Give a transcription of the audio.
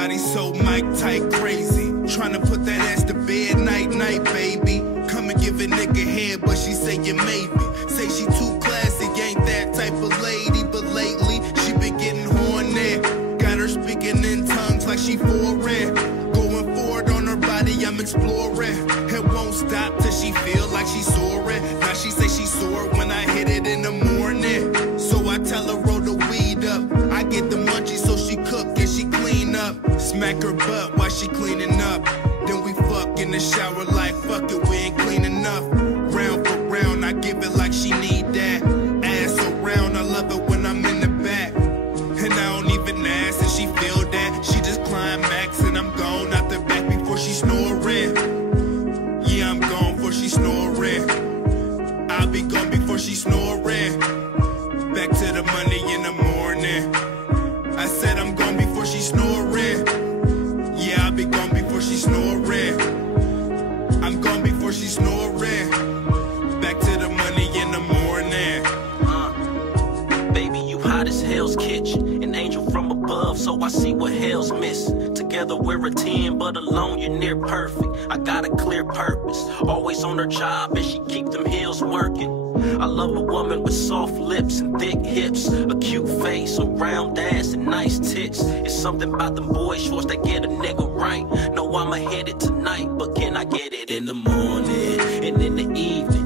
body so Mike tight crazy. Tryna put that ass to bed night, night, baby. Come and give a nigga head, but she say you maybe. Say she too classy, ain't that type of lady. But lately, she been getting horny. Got her speaking in tongues like she foreign. Going forward on her body, I'm exploring. It won't stop till she feel like she soaring. Now she say she sore when I hit it in the morning. So I tell her roll the weed up. I get the munchies so she cook and she clean up. Smack her butt while she cleaning up. Then we fuck in the shower like fuck it, we ain't clean enough. Round for round, I give it like she need that. Ass around, I love it when I'm in the back. And I don't even ask and she feel that. She just climax and I'm gone out the back before she snoring. Yeah, I'm gone before she snoring. I'll be gone before she snoring. Back to the money in the morning. I said I'm gone before she snoring. Yeah, I'll be gone before she snoring. I'm gone before she snoring. Back to the money in the morning. Baby, you hot as Hell's Kitchen. An angel from above, so I see what hell's missing. Together we're a 10, but alone you're near perfect. I got a clear purpose, always on her job, and she keep them heels working. I love a woman with soft lips and thick hips, a cute face, a round ass and nice tits. It's something about them boy shorts that get a nigga right. No, I'ma hit it tonight, but can I get it in the morning and in the evening?